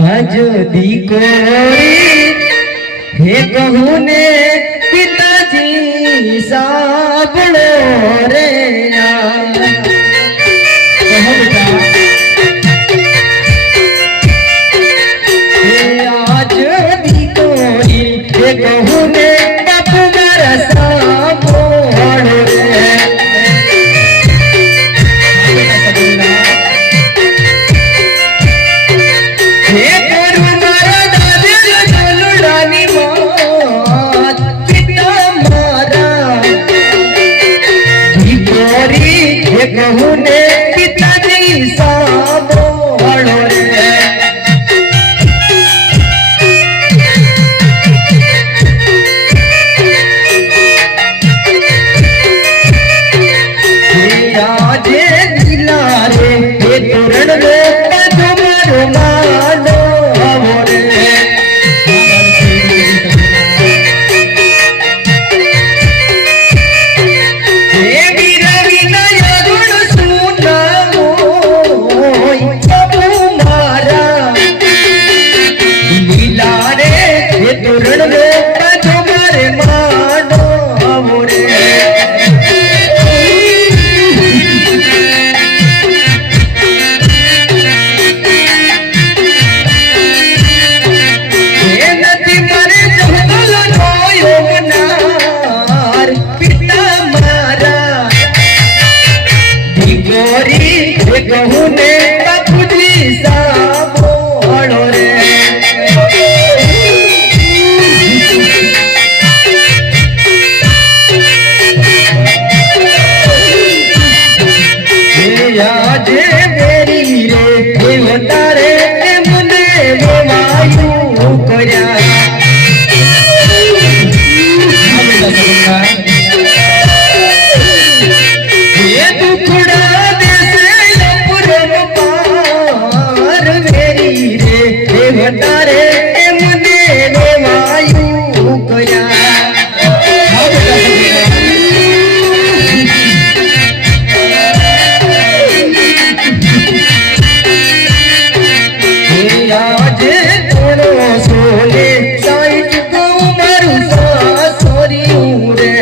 आज दीको हे कहूँ ने पिताजी साबड़ो रे आज दीको हे कहूँ ने बापू मारा साबड़ो रे कहूँ ने पिताजी साबड़ो रे आज दिला रे ये तोरण रे तुम्हारो मानो रे कहूँ ने बापूजी साबड़ो रे आज मेरी रे होता रे मुने मायू करया ये दुखड़ा तारे मुने मायू करया आज थोड़ो सोने साइड को मारू सोरी रे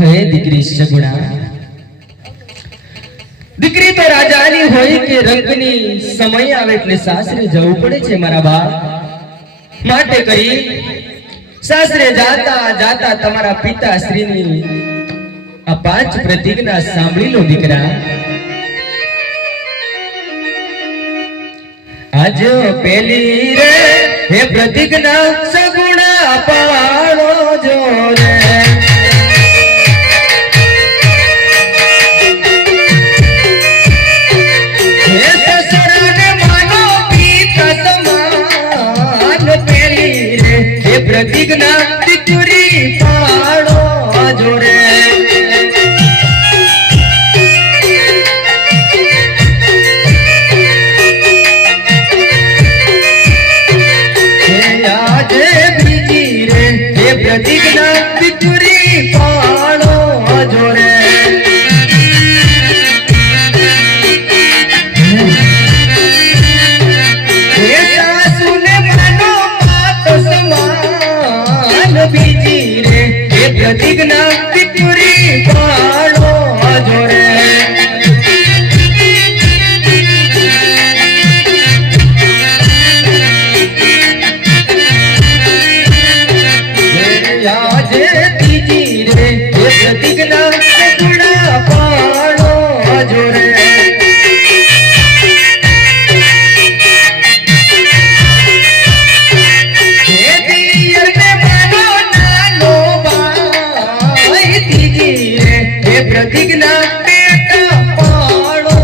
હે દીકરી સગુણા, દીકરી તો રાજાની હોય કે રંગની, સમય આવે એટલે સાસરે જવું પડે છે મારા બાપ. માટે કરી સાસરે જાતા જાતા તમારા પિતા શ્રીની આ 5 પ્રતિજ્ઞા સાંભળી લો દીકરા. આજ પેલી રે હે પ્રતિજ્ઞા સગુણા પાળો જો રે. હે સસરાને માનો પિતા સમાન, પેલી રે હે પ્રતિજ્ઞા દીકરી પાળો જો રે. પ્રતિજ્ઞા દીકરી પાળો જો રે. હે સાસુને માનો માત સમાન, બીજી રે હે પ્રતિજ્ઞા દીકરી પાળો જો રે. આજે ત્રીજી રે હે પ્રતિજ્ઞા સગુણા પાળો જો રે. હે દિયરને માનો નાનો ભાઈ, ત્રીજી રે હે પ્રતિજ્ઞા બેટા પાળો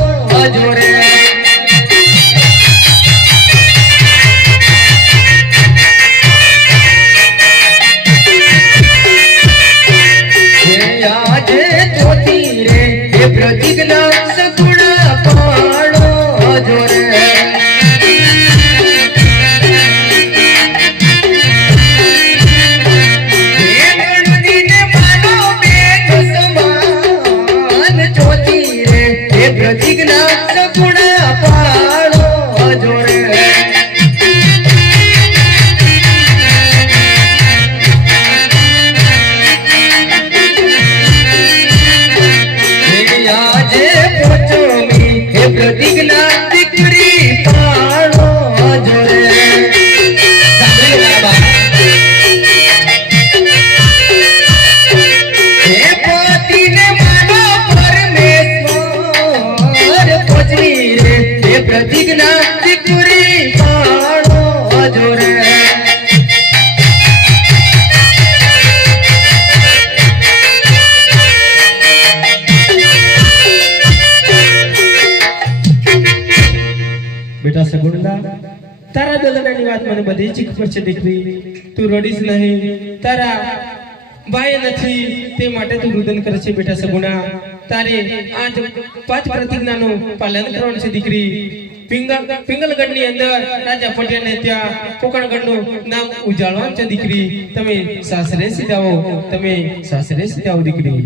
જો રે. આજે ચોથી રે હે પ્રતિજ્ઞા સગુણા પાળો જો રે. હે ગણપતિને માનો બેટ સમાન, ચોથી રે હે પ્રતિજ્ઞા સગુણા પાળો જો રે. આજે પોચમી હે પ્રતિજ્ઞા દીકરી પાળો જો રે. હે પતિને માનો પરમેશ્વર, પોચમી રે હે પ્રતિજ્ઞા દીકરી પાળો જો રે. બેટા સગુણા, તારા દલડાની વાત મને બધી જ ખબર છે દીકરી. તું રડીશ નહીં, તારા ભાઈ નથી તે માટે તું રુદન કરે છે. બેટા સગુણા, તારે આજ 5 પ્રતિજ્ઞાનું પાલન કરવાનું છે દીકરી. પિંગલગઢની અંદર રાજા પટેલને ત્યાં કોકણગઢનું નામ ઉજાળવાનું છે દીકરી. તમે સાસરે સીધાવો, તમે સાસરે સીધાવો દીકરી.